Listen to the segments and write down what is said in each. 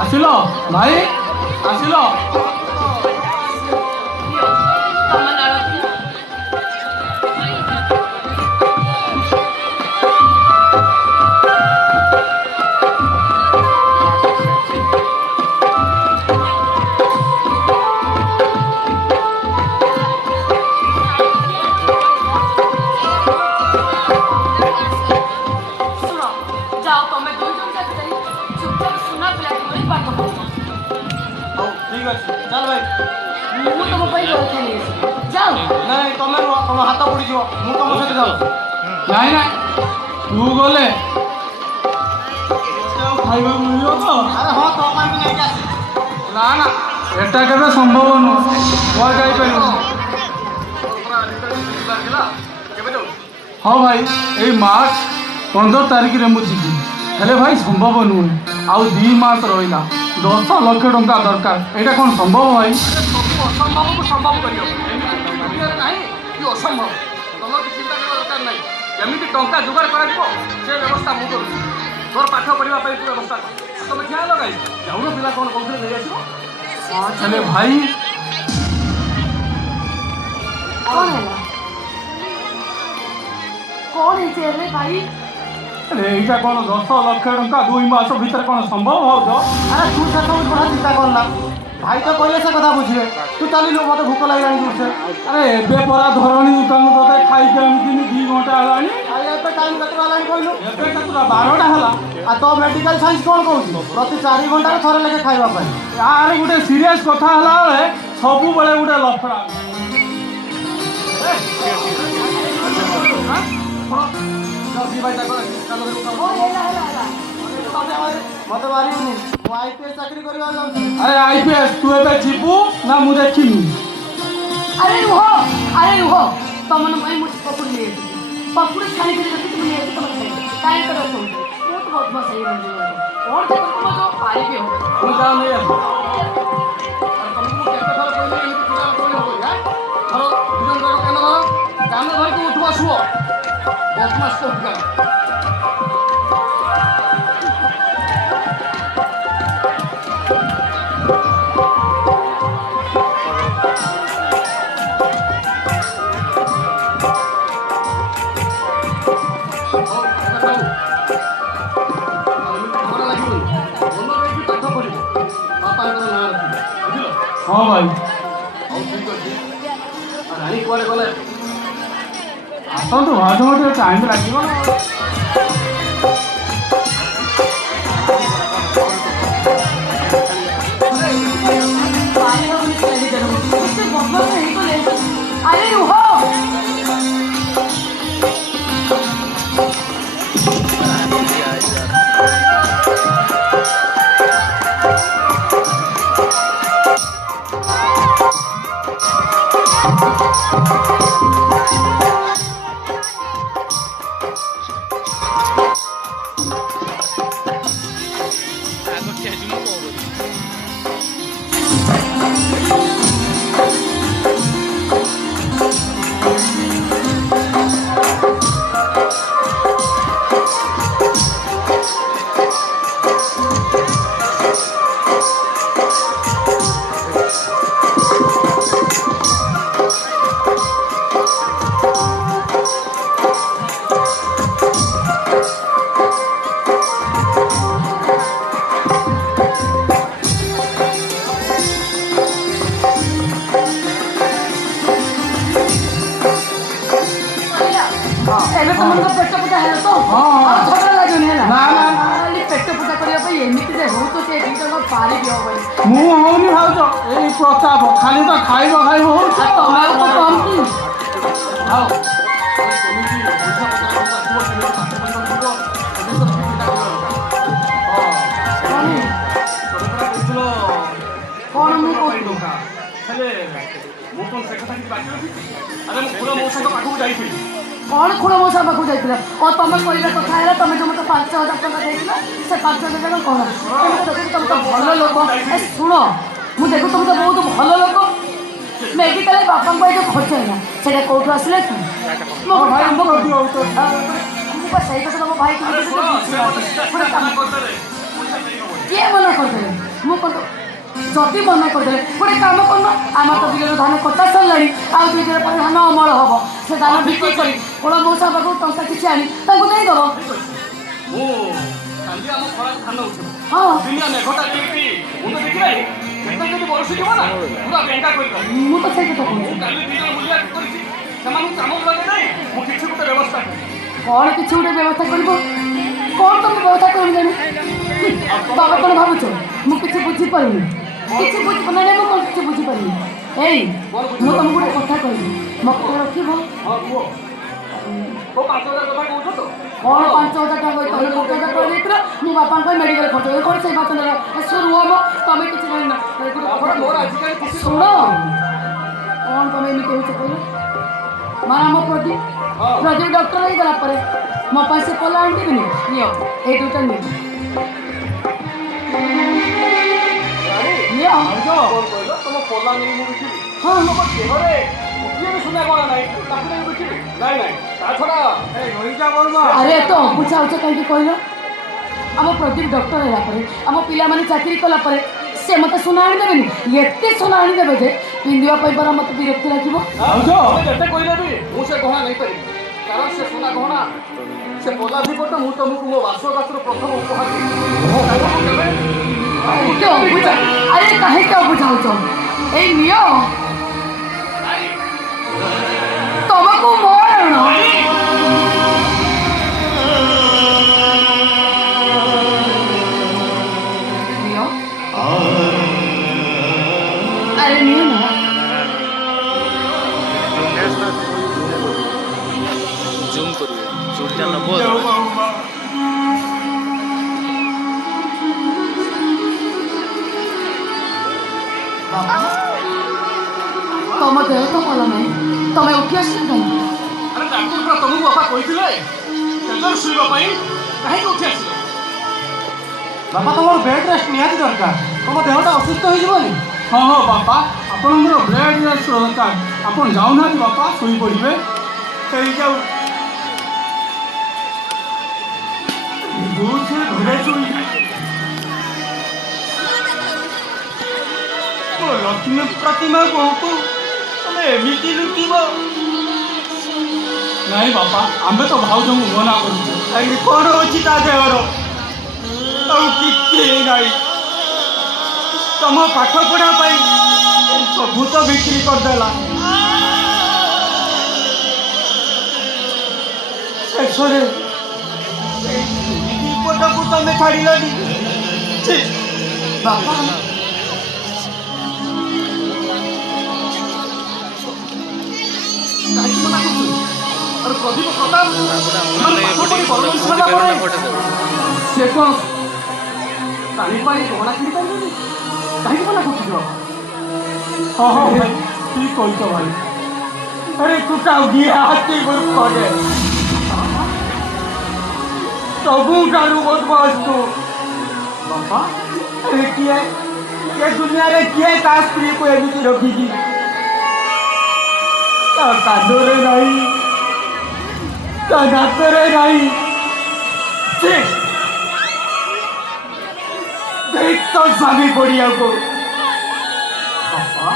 ଆସିଲ ଭାଇ ଆସିଲ। ନାଇଁ ନାଇଁ ତୁ ଗଲେ ଖାଇବା ମିଳିବ ତ? ନା ନା ଏଟା କେବେ ସମ୍ଭବ ନୁହଁ, କୁଆ ଯାଇପାରିବୁ। ହଁ ଭାଇ ଏଇ ମାର୍ଚ୍ଚ 15 ତାରିଖରେ ମୁଁ ଯିବି, ହେଲେ ଭାଇ ସମ୍ଭବ ନୁହେଁ। ଆଉ 2 ମାସ ରହିଲା, 10 ଲକ୍ଷ ଟଙ୍କା ଦରକାର। ଏଇଟା କ'ଣ ସମ୍ଭବ ଭାଇ? ଅସମ୍ଭବକୁ ସମ୍ଭବ କରିହେବ, ଏମିତି ଦୁନିଆରେ ନାହିଁ କି ଅସମ୍ଭବ। ତମର କିଛି ଚିନ୍ତା କରିବା ଦରକାର ନାହିଁ। କେମିତି ଟଙ୍କା ଯୋଗାଡ଼ କରାଯିବ ସେ ବ୍ୟବସ୍ଥା ମୁଁ କରୁଛି। ତୋର ପାଠ ପଢ଼ିବା ପାଇଁ ତୁ ବ୍ୟବସ୍ଥା କର। ତମେ ଖିଆ ଲଗାଇ ଯାଉନ, ପିଲା କ'ଣ କହୁଥିଲେ ନେଇ ଆସିବ। ହେଲେ ଭାଇ କ'ଣ ହେଲା? କ'ଣ ହେଇଛି ହେଲେ ଭାଇ? ଏଇଟା କ'ଣ 10 ଲକ୍ଷ ଟଙ୍କା 2 ମାସ ଭିତରେ କ'ଣ ସମ୍ଭବ ଭାଉଛ? ଆରେ ତୁ ସେ ସବୁ କଥା ଚିନ୍ତା କରନା, ଭାଇ ତ କହିଲେ ସେ କଥା ବୁଝିବେ। ତୁ ଚାଲିଲୁ, ମୋତେ ଭୋକ ଲାଗିଲାଣି ଜୋରସେ। ଆରେ ଏବେ ପରା ଧରଣୀ ଦୋକାନ ତତେ ଖାଇକି ଆଣିଥିଲି 2 ଘଣ୍ଟା ହେଲାଣି। ଆଉ ଏବେ ଟାଇମ୍ କେତେଟା ହେଲାଣି କହିଲୁ? ଏବେ କେତେଟା 12ଟା ହେଲା। ଆଉ ତୋ ମେଡ଼ିକାଲ ସାଇନ୍ସ କ'ଣ କହୁଛି? ପ୍ରତି 4 ଘଣ୍ଟାରେ ଥରେ ଲେଖେ ଖାଇବା ପାଇଁ। ଆରେ ଗୋଟେ ସିରିୟସ୍ କଥା ହେଲା ବେଳେ ସବୁବେଳେ ଗୋଟେ ଲଫଡ଼ା। ମୋତେ ମାରିବୁନି, ମୁଁ IPS ଚାକିରି କରିବାକୁ ଯାଉଛି। ଆରେ IPS ତୁ ଏବେ ଯିବୁ ନା ମୁଁ ଦେଖିନି? ଆରେ ରୁହ ତମର ପାଇଁ ମୁଁ ପକୁଡ଼ି ନେଇ ଆସିଛି। ପକୁଡ଼ି ଛାଣିକିରି ରଖିଛି, ମୁଁ ନେଇ ଆସିଛି ତମେ ଖାଇବ। କାହିଁ ତ ରଖୁଛି ବହୁତ ବଦମାସ ହେଇଗଲାଣି। କ'ଣ ଦେଖ ତୁମ ଯେଉଁ ପାରିବି ହବ ମୁଁ ଯାଅ ନେଇ ଆସ। ତମକୁ ମୁଁ କେତେ ଥର କହିଲି ଏମିତି ପିଲା କହିଲେ ହବ। ଧର 2 ଜଣ ଯାକ କାନ ଧର, କାନ ଧରିକି ଉଠିବ ଶୁଅ। ବଦମାସ କୋଉଠି କାନ? ହଁ ଭାଇ ହଉ ଠିକ୍ ଅଛି। ରାଣୀ କୁଆଡ଼େ ଗଲେ? ଆସନ୍ତୁ, ଭାଉଜ ଟିକେ ଟାଇମ୍ ଲାଗିବ ନା। ପାଣି ହେବନି ଖେଳି ଦେବ। କେତେ ବଦମାସ ହେଇଗଲେ। ଆରେ ରୁହ ଏବେ ତମର ପେଟ ପୂଜା ହେଲା ତ? ଆଉ ଝଗଡ଼ା ଲାଗିବନି ହେଲା? ନା ନା ଖାଲି ପେଟ ପୂଜା କରିବା ପାଇଁ ଏମିତି ଯେ ହଉଛ ସେ 2 ଜଣ ପାରିବି ହବନି। ମୁଁ ହଉନି ଭାଉଜ, ଏଇ ପ୍ରତାପ ଖାଲି ତ ଖାଇବ ହଉଛି। ଆଉ ତମେ ଆଉ ତ କମ୍ କି? ଆଉ କେମିତି ପଇସା ପତ୍ର ଆସିବ, କେମିତି ପାଠ ପଢ଼ିବାକୁ ଯିବ, ଏମିତି ସବୁ ଚିନ୍ତା କରିବା ଦରକାର। ତମେ ପରା କହୁଥିଲ କ'ଣ ମୁଁ ପାଇଁ ଟଙ୍କା, ହେଲେ ମୁଁ କ'ଣ ସେ କଥା କିଛି ବାକି ରଖିଛି? ଆରେ ମୁଁ ପୁରା ମୋ ସାଙ୍ଗ ପାଖକୁ ଯାଇଥିଲି। କ'ଣ ଖୁଡ଼ ମୋ ପାଖକୁ ଯାଇଥିଲା? ଓ ତମେ କହିବା କଥା ହେଲା ତମେ ଯେଉଁ ମୋତେ 5,000 ଟଙ୍କା ଦେଇଥିଲ, ସେ 5,000 ଟଙ୍କା କ'ଣ? ତମେ ତ ଦେଖୁଛ ତମେ ତ ଭଲ ଲୋକ। ଶୁଣ, ମୁଁ ଦେଖୁ ତମେ ତ ବହୁତ ଭଲ ଲୋକ। ବାପାଙ୍କ ପାଇଁ ଯୋଉ ଖର୍ଚ୍ଚ ହେଲା ସେଇଟା କୋଉଠୁ ଆସିଲା କି? ମୋ ଭାଇ, କାମ ମୁଁ କରୁ। କହୁଛି, ମୁଁ ବା ସେଇ କଥା ତମ ଭାଇ ଆରେ ଶୁଣ, ସେ ମୋତେ ସିଧା ସିଧା ମନା କରିଦେଲେ। ପଇସା ଦେଇହେବନି। କିଏ ମନା କରିଦେଲେ? ମୁଁ କଣ ଯଦି ମନା କରିଦେଲେ ଗୋଟେ କାମ କରୁନ, ଆମର ତ ବିଲରୁ ଧାନ କଟା ସରିଲାଣି, ଆଉ 2 ଦିନ ପରେ ଧାନ ଅମଳ ହବ। ସେ ଧାନ ବିକ୍ରି କରି କୋଳ ମଉସା ପାଖକୁ ଟଙ୍କା କିଛି ଆଣି ତାଙ୍କୁ ଦେଇଦବ। ମୁଁ କାଲି ଆମ ଖଳାକୁ ଧାନ ଉଠିବ। ହଁ ଦିନିଆ ମେଘଟା ଦେଇକି ମୁଁ ତ ଦେଖିଲାଣି କେତେ ଯଦି ବର୍ଷିଯିବ ନା ପୁରା ବେଙ୍ଗା କରିଦେବ। ମୁଁ ତ ସେଇ କଥା ମୁଁ କହୁଛି। କାଲି ଦିନ ମୂଲ୍ୟା କରିଛି, ସେମାନଙ୍କୁ କାମ ଲଗେଇ ନାହିଁ, ମୁଁ କିଛି ଗୋଟେ ବ୍ୟବସ୍ଥା କରିବି। କଣ କିଛି ଗୋଟେ ବ୍ୟବସ୍ଥା କରିବ? କଣ ତମେ ବ୍ୟବସ୍ଥା କରିବି ଜାଣି? ତମେ କଣ ଭାବୁଛ ମୁଁ କିଛି ବୁଝିପାରିନି? କିଛି ବୁଝିପାରୁନି, ମୁଁ କଣ କିଛି ବୁଝିପାରିନି? ଏଇ ମୁଁ ତମକୁ ଗୋଟେ କଥା କହିବି, ମୋ କଥା ରଖିବ। ହଁ କୁହ, କୋଉ 5,000 କଥା କହୁଛ ତ? କଣ 5,000 ଟଙ୍କା କହିବି? ତମେ 5,000 ଟଙ୍କା ଦେଇଥିଲ, ମୁଁ ବାପାଙ୍କ ମେଡ଼ିକାଲ ଖର୍ଚ୍ଚ କଣ ସେଇ 5,000 ଟଙ୍କା ଶୁଣ ହବ? ତମେ କିଛି ଜାଣିନ। ତାପରେ ମୋର ଆଜିକାଲି କିଛି ଶୁଣ, କଣ ତମେ ଏମିତି ହେଉଛ କହିଲ? ମାନେ ଆମ ପ୍ରଦୀପ ଡକ୍ଟର ହେଇଗଲା ପରେ ମୋ ପାଇଁ ସେ ପୋଲା ଆଣିଦେବିନି? ନିଅ ଏଇ 2ଟା ନିଅ। ନିଅ। କଣ କହିଲ? ତମ ପଲା ନେଇ ମୁଁ ବିକିବି? ହଁ ତମ ଦେହରେ ଗୋଟିଏ ବି ସୁନା ଗଣା ନାହିଁ, ତାକୁ ନେଇ ବିକିବି? ନାଇଁ ନାଇଁ, ତା ଛଡ଼ା ରହିଯା ବର୍ମା। ଆରେ ତ ବୁଝାଉଛ କାହିଁକି କହିଲ? ଆମ ପ୍ରଦୀପ ଡକ୍ଟର ହେଲା ପରେ, ଆମ ପିଲାମାନେ ଚାକିରି କଲା ପରେ ସେ ମୋତେ ସୁନା ଆଣିଦେବେନି? ଏତେ ସୁନା ଆଣିଦେବେ ଯେ ପିନ୍ଧିବା ପାଇଁ ପରା ମୋତେ ବିରକ୍ତି ଲାଗିବ। ତମେ ଯେତେ କହିଲେ ବି ମୁଁ ସେ ଗହଣା ନେଇପାରିବି, କାରଣ ସେ ସୁନା ଗହଣା ସେ ପଲା ଥିବ ତ ମୁଁ ତମକୁ ମୋ ବାସଗାତ୍ର ପ୍ରଥମ ଉପହାର ଦେବି। କାହିଁକି ଅବୁଝା? ଆରେ କାହିଁକି ଅବୁଝାଉଛ? ଏଇ ନିଅ, ତମକୁ ମୋର ନିଅ। ଆରେ ନିଅ ନା। জুম করবে চুলটা নেবো ତମ ଦେହ ତ ଭଲ ନାହିଁ, ତମେ ଉଠି ଆସିଲ କାହିଁକି? ଆରେ ଡାକ୍ତର ପରା ତମକୁ ବାପା କହିଥିଲେ ତେଜରେ ଶୋଇବା ପାଇଁ, କାହିଁକି ଉଠି ଆସିଲ? ବାପା ତମର ବେଡ୍ ରେଷ୍ଟ ନିହାତି ଦରକାର, ତମ ଦେହଟା ଅସୁସ୍ଥ ହେଇଯିବନି। ହଁ ହଁ ବାପା, ଆପଣଙ୍କର ବ୍ରେଡ୍ ରେଷ୍ଟ ଦରକାର। ଆପଣ ଯାଉନାହାନ୍ତି ବାପା, ଶୋଇପଡ଼ିବେ। ହେଇଯାଉ ସେ ଘରେ ଶୋଇ ମୋ ଲକ୍ଷ୍ମୀ ପ୍ରତିମା ବୋହୂକୁ ତମେ ଏମିତି ଲୁଟିବ? ନାଇଁ ବାପା, ଆମେ ତ ଭାଉଜଙ୍କୁ ମନା କରୁଛୁ। ଆରେ କଣ ଅଛି ତା ଦେହର? ଆଉ କିଛି ନାହିଁ। ତମ ପାଠ ପଢା ପାଇଁ ସବୁ ତ ବିକ୍ରି କରିଦେଲା। ଶେଷରେ ବିପଦକୁ ତମେ ଛାଡ଼ିଲନି। ବାପା କାହିଁକି ମନା କରୁଛୁ? ଆରେ ପ୍ରଦୀପ ପ୍ରତାପ ସେମାନେ ପାଠ ପଢି ବଡ଼ ମଣିଷ ହେଲା ପରେ ସେ କ'ଣ ପାଣି ପାଇଁ ଗହଣା କିଣି ପାରିବେନି? କାହିଁକି ମନା କରୁଛୁ ବାପା? ହଁ ହଁ ଭାଇ, ଠିକ୍ କହୁଛ ଭାଇ। अरे तू कावगी हाती वर पडे सबू ठारू बदमाश तू ବାପା अरे किए ये दुनिया रे किए ता स्त्री को एमिति रखिजी ता कादरे नहीं ता नातरे नहीं छे देख तो स्वामी पड़िया को ବାପା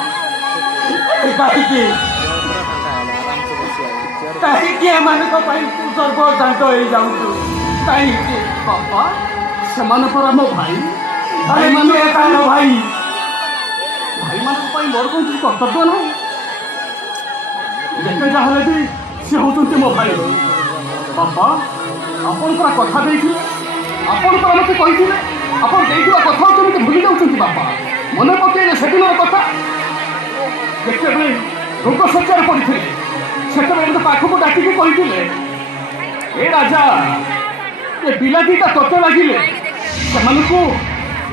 କାହିଁକି କାହିଁକି ଏମାନଙ୍କ ପାଇଁ ତୁ ସର୍ବଶାନ୍ତ ହେଇଯାଉଛୁ? କାହିଁକି? ବାପା ସେମାନେ ପରା ମୋ ଭାଇ। ଆରେ ତୁ ଏକାର ଭାଇ ଭାଇମାନଙ୍କ ପାଇଁ ମୋର କ'ଣ କିଛି କର୍ତ୍ତବ୍ୟ ନାହିଁ? ଯେତେ ଯାହା ହେଲେ ବି ସେ ହେଉଛନ୍ତି ମୋ ଭାଇ। ବାପା ଆପଣ ପରା କଥା ଦେଇଥିଲେ, ଆପଣ ପରା ମୋତେ କହିଥିଲେ, ଆପଣ ଦେଇଥିବା କଥା କେମିତି ଭୁଲି ଯାଉଛନ୍ତି ବାପା? ମନେ ପକେଇଲେ ସେଦିନର କଥା, ଯେତେବେଳେ ରୋଗ ଶଯ୍ୟାରେ ପଡ଼ିଥିଲେ ସେତେବେଳେ ମୋତେ ପାଖକୁ ଡାକିକି କହିଥିଲେ, ଏ ରାଜା ଏ ପିଲାଟିଟା ତୋତେ ଲାଗିଲେ ସେମାନଙ୍କୁ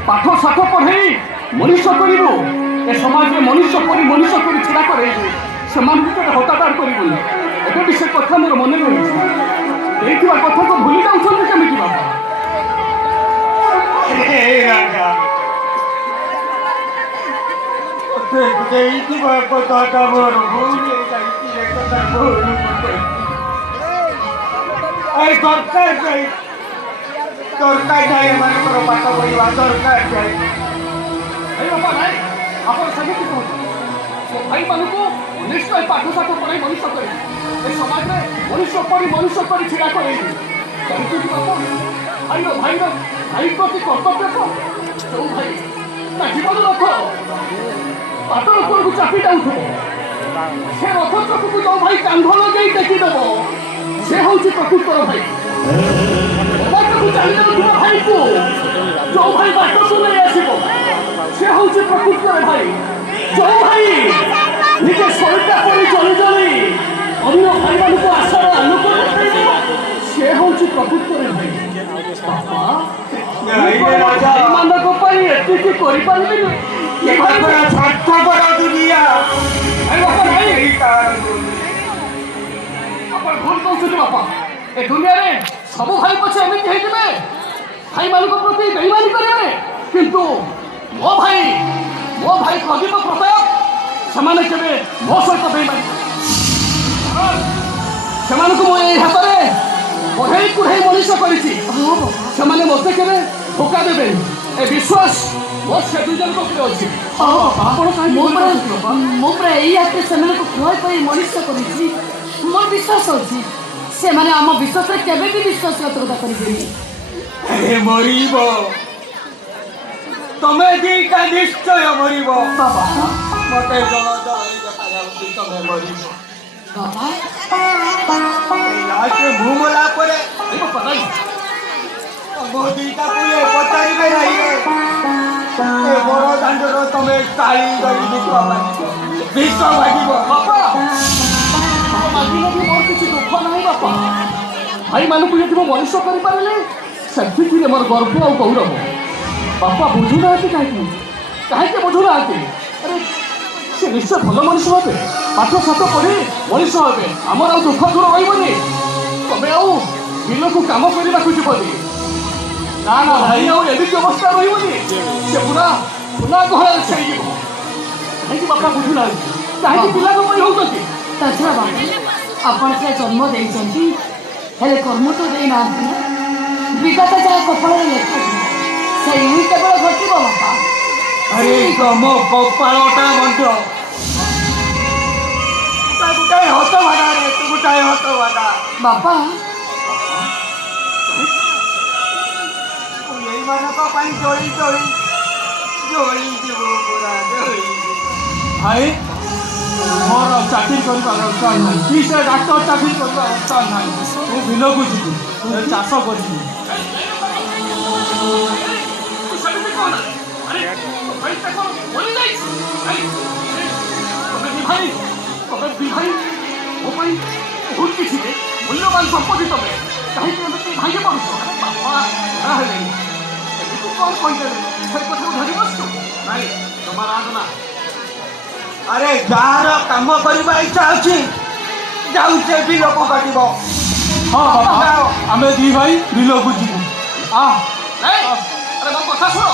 ପାଠ ସାଠ ପଢ଼େଇ ମଣିଷ କରିବୁ, ଏ ସମାଜରେ ମଣିଷ କରି ଛିଡ଼ା କରେଇବୁ, ସେମାନଙ୍କୁ କେବେ ହତାଦାର କରିବୁନି। ଏବେ ବି ସେ କଥା ମୋର ମନେ ରହିଛି। ଦେଇଥିବା କଥାକୁ ଭୁଲି ଯାଉଛନ୍ତି କେମିତି ବାପା? ମୋତେ ଦେଇଥିବା କଥାଟା ମୋର ଭୁଲ ହେଇଯାଇଛି ଏ କଥା ଭୁଲ ମୋତେ ଏ ଦରକାର ଯାଇ ଏମାନଙ୍କର ପାଠ ପଢ଼ିବା ଦରକାର ଯାଇ ଭାଇ ବାପା ନାଇଁ ଆପଣ ସେମିତି କୁହନ୍ତୁ ମୋ ଭାଇମାନଙ୍କୁ ନିଶ୍ଚୟ ପାଠଶାଠ ପଢ଼ାଇ ମଣିଷ କରିବି ଏ ସମାଜରେ ମଣିଷ କରି ଛିଡ଼ା କରେଇବି ଜାଣିଛନ୍ତି ବାପା ଭାଇର ଭାଇ ପ୍ରତି କର୍ତ୍ତବ୍ୟ କଣ ଯୋଉ ଭାଇ ତା ଜୀବନ ରଥ ପାଟର ଉପରକୁ ଚାପି ଯାଉଥିବ ସେ ରଥ ଚକକୁ ଯୋଉ ଭାଇ କାନ୍ଧ ଲଗେଇ ଟେକିଦେବ ସେ ହେଉଛି ପ୍ରକୃତର ଭାଇ ବାଟକୁ ଚାଲି ଯାଉଥିବା ଭାଇକୁ ଯୋଉ ଭାଇ ବାଟକୁ ନେଇ ଆସିବ ସେ ହେଉଛି ପ୍ରକୃତରେ ଭାଇ ଯୋଉ ଭାଇ ନିଜେ ସଳିତା ପରି ଜଳି ଜଳି ଅନ୍ୟ ଭାଇମାନଙ୍କୁ ଆଶାର ଆଲୋକ ଦେଖାଇବ ସେ ହେଉଛି ପ୍ରକୃତରେ ଭାଇ ବାପା ଭାଇମାନଙ୍କ ପାଇଁ ଏତିକି କରିପାରିବିନି ସ୍ୱାର୍ଥପର ଦୁନିଆ ଆପଣ ଭୁଲ କହୁଛନ୍ତି ବାପା ଏ ଦୁନିଆରେ ସବୁ ଭାଇ ପଛେ ଏମିତି ହେଇଯିବେ ଭାଇମାନଙ୍କ ପ୍ରତି ବେଇମାନି କରିବେ କିନ୍ତୁ ମୋ ଭାଇ ପ୍ରଦୀପ ପ୍ରତାପ ସେମାନେ କେବେ ମୋ ସହିତ ବେଇମାନି ସେମାନଙ୍କୁ ମୁଁ ଏଇ ହାତରେ ବଢ଼େଇ କୁଢ଼େଇ ମଣିଷ କରିଛି ସେମାନେ ମୋତେ କେବେ ଧୋକା ଦେବେନି ଏ ବିଶ୍ୱାସ ମୋ ସେ ଦୁଇ ଜଣଙ୍କ ଉପରେ ଅଛି ଆପଣ ମୁଁ ପୁରା ଏଇ ହାତରେ ସେମାନଙ୍କୁ ଖୁଆଇ ପାଇ ମଣିଷ କରିଛି ମୋର ବିଶ୍ୱାସ ଅଛି ସେମାନେ ଆମ ବିଶ୍ୱାସରେ କେବେ ବି ବିଶ୍ୱାସଘାତକତା କରିବେନି ମରିବ ତମେ ଦିଟା ନିଶ୍ଚୟ ମରିବ ବାବା ମତେ ଜଳ ଦେଖାଯାଉଛି ତମେ ମରିବ ବାବା ଲାଷ୍ଟରେ ମୁଁ ମଲା ପରେ ତମ ଦିଟାକୁ ଏ ପଚାରିବେ ନାହିଁ ଏ ବଡ଼ ଦାଣ୍ଡର ତମେ ତାଳି ଧରି ବିଷ ଭାଗିବ ବାପା ମାଗିଲେ ବି ମୋର କିଛି ଦୁଃଖ ନାହିଁ ବାପା ଭାଇମାନଙ୍କୁ ଯଦି ମୁଁ ମଣିଷ କରିପାରିଲେ ସେତିକିରେ ମୋର ଗର୍ବ ଆଉ ଗୌରବ ବାପା ବୁଝୁନାହାନ୍ତି କାହିଁକି ବୁଝୁନାହାନ୍ତି ଆରେ ସେ ନିଶ୍ଚୟ ଭଲ ମଣିଷ ହେବେ ପାଠ ସାଠ ପଢ଼ି ମଣିଷ ହେବେ ଆମର ଆଉ ଦୁଃଖ ଦୂର ରହିବନି ତମେ ଆଉ ବିଲକୁ କାମ କରିବାକୁ ଯିବନି ନା ଭାଇ ଆଉ ଏମିତି ଅବସ୍ଥା ରହିବନି ସେ ପୁରା ଗହଳରେ ଛାଡ଼ିଯିବ କାହିଁକି ବାପା ବୁଝୁନାହାନ୍ତି କାହିଁକି ପିଲାଙ୍କ ପରି ହେଉଛନ୍ତି ତାଛଡ଼ା ବାବା ଆପଣ ସେ ଜନ୍ମ ଦେଇଛନ୍ତି ହେଲେ କର୍ମ ତ ଦେଇନାହାନ୍ତି ନା ବିଗତ ଯାହା କପାଳରେ ଲେଖାଯିବ ସେଇ ହିଁ କେବଳ ଘଟିବ ବାପା ଆରେ ତମ କପାଳଟା ମଧ୍ୟ ଗୋଟାଏ ହତଭାଗା ରେ ତୁ ଗୋଟାଏ ହତଭାଗା ବାପା ଏଇମାନଙ୍କ ପାଇଁ ଜଳିଯିବ ପୁରା ଭାଇ ମୋର ଚାକିରି କରିବା ଦରକାର ନାହିଁ କି ସେ ଡାକ୍ତର ଚାକିରି କରିବା ଦରକାର ନାହିଁ ମୁଁ ବିଲକୁ ଯିବି ଚାଷ କରିବି ମୋ ପାଇଁ ବହୁତ କିଛି ମୂଲ୍ୟବାନ ସମ୍ପତ୍ତି ତମେ କାହିଁକି ଏମିତି ଭାଙ୍ଗି ପଡ଼ୁଛ ବାପା ହେଲେଣି ଏମିତି କ'ଣ କହିଦେବେ ସେ କଥାକୁ ଧରି ବସୁଛୁ ନାଇଁ ଜମା ରାଗ ନା ଆରେ ଯାହାର କାମ କରିବା ଇଚ୍ଛା ଅଛି ଯାଉଛେ ବିଲକୁ କାଟିବ ହଁ ବାପା ଆମେ ଦି ଭାଇ ବିଲକୁ ଯିବୁ ଆରେ ମୋ କଥା ଶୁଣ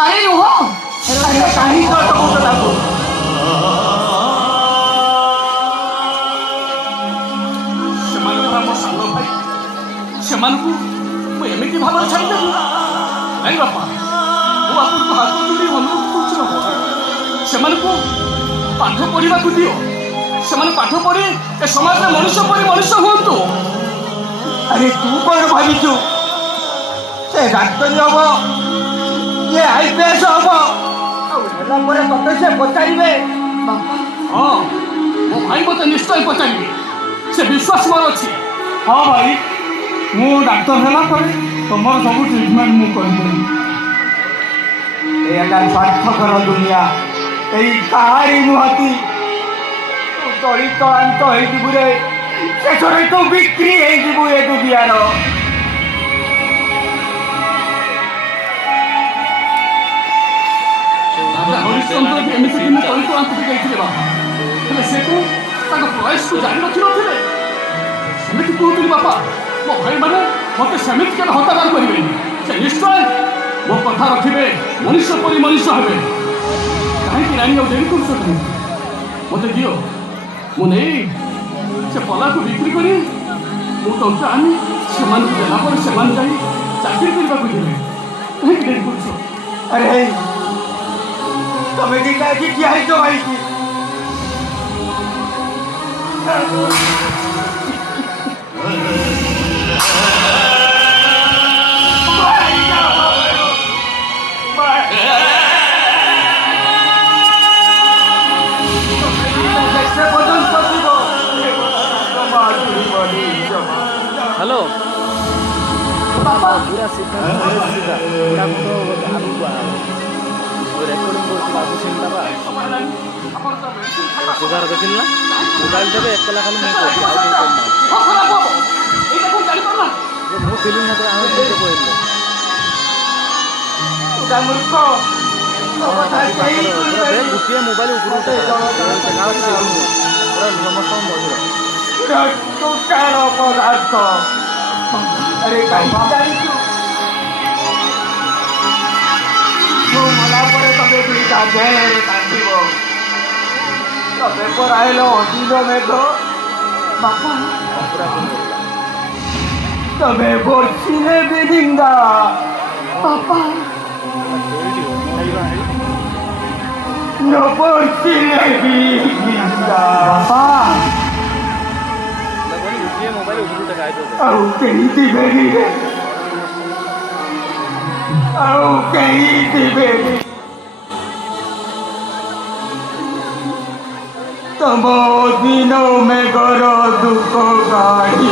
ଆରେ ରୁହ କାହିଁକି କହୁଛ ତାକୁ ସେମାନେ ପରା ମୋ ସାଙ୍ଗ ଭାଇ ସେମାନଙ୍କୁ ମୁଁ ଏମିତି ଭାବରେ ଛାଡ଼ିଦେବି ନାଇଁ ବାପା ମୁଁ ଆପଣଙ୍କୁ ହାତ ଯୋଡ଼ି ଅନୁରୋଧ କରୁଛି ବାପା ସେମାନଙ୍କୁ ପାଠ ପଢ଼ିବାକୁ ଦିଅ ସେମାନେ ପାଠ ପଢ଼ି ଏ ସମାଜରେ ମଣିଷ ପରି ମଣିଷ ହୁଅନ୍ତୁ ଆରେ ତୁ କ'ଣ ଭାବିଛୁ ସେ ଡାକ୍ତରୀ ହବ ଇଏ IPS ହବ ଆଉ ହେଲା ପରେ ତତେ ସେ ପଚାରିବେ ବାପା ହଁ ମୋ ଭାଇ ମୋତେ ନିଶ୍ଚୟ ପଚାରିବେ ସେ ବିଶ୍ୱାସ ମୋର ଅଛି ହଁ ଭାଇ ମୁଁ ଡାକ୍ତର ହେଲା ପରେ ତମର ସବୁ ଟ୍ରିଟମେଣ୍ଟ ମୁଁ କରିଦେବି ଏଇଟା ସ୍ୱାର୍ଥକର ଦୁନିଆ ଏଇ କାହାରି ମୁହାତି ତୁ ତଳିତଳାନ୍ତ ହେଇଯିବୁ ରେ ଶେଷରେ ତୁ ବିକ୍ରି ହେଇଯିବୁ ଏ ଦୁନିଆର ହରିଶ୍ଚନ୍ଦ୍ର ଏମିତି ଦିନ ତଳିତଳାନ୍ତକୁ ଯାଇଥିଲେ ବାପା ହେଲେ ସେ ତ ତାଙ୍କ ପ୍ରୟାସକୁ ଜାରି ରଖିନଥିଲେ ସେମିତି କହୁଥିଲି ବାପା ମୋ ଭାଇମାନେ ମୋତେ ସେମିତି କେବେ ହତାଦାର କରିବେନି ସେ ନିଶ୍ଚୟ ମୋ କଥା ରଖିବେ ମଣିଷ ପରି ମଣିଷ ହେବେ ନାନୀ ଆଉ ଡେରି କରୁଛ କାହିଁ ମୋତେ ଦିଅ ମୁଁ ନେଇ ସେ ପଲାକୁ ବିକ୍ରି କରି ମୁଁ ଟଙ୍କା ଆଣି ସେମାନଙ୍କୁ ଦେଲା ପରେ ସେମାନେ ଯାଇ ଚାକିରି କରିବାକୁ ଯିବେ କାହିଁକି ଡେରି କରୁଛ अरे तुम्हें क्या किया है तो भाई की हेलो ବାପା पूरा सीधा सीधा पूरा तो आगू को रेकर्डिंग करছি बाबू सिंह बाबा सुधार देखिल ना मोबाइल देबे एक कला खाली मैं करছি आउ केही करना ଏଇଟା କଣ ଜାଣିପାରୁନା ମୁଁ ଫିଲ୍ମ ହେତେ ଆମେ ଦେଖେ କହିଲେ मूर्ख पूरा बे गुटिए मोबाइल ऊपर उठे गाँव से पूरा समस्त मधुर टोटाल पदार्थ अरे कहीं जानिछु ମୁଁ ମଲା ପରେ ତମେ ଦୁଇଟା ଜେଲରେ କାଟିବ ତମେ ପରାଇଲ ଅଜିର ମେଘ ବାପା ତମେ ବର୍ଷିଲେ ବିରିଙ୍ଗା ବାପା ନ ବର୍ଷିଲେ ବିରିଙ୍ଗା गुटिए मोबाइल ऊपर उठे गाय दे ଆଉ କେହି ଥିବେନି ଆଉ କେହି ଥିବେନି ତମ ଦିନ ମେଘର ଦୁଃଖ ଗାଡ଼ି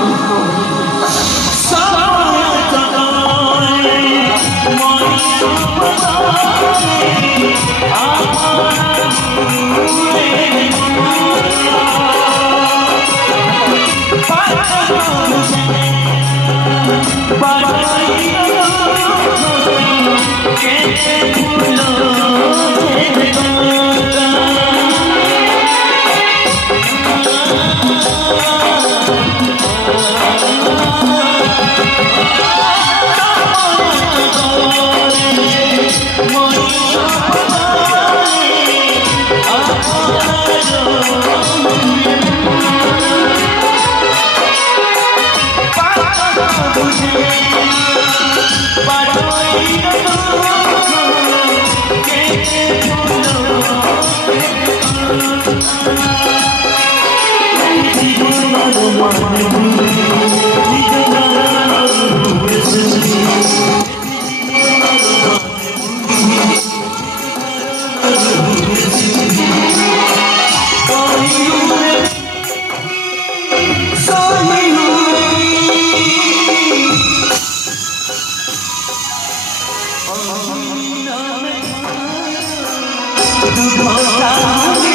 धोखा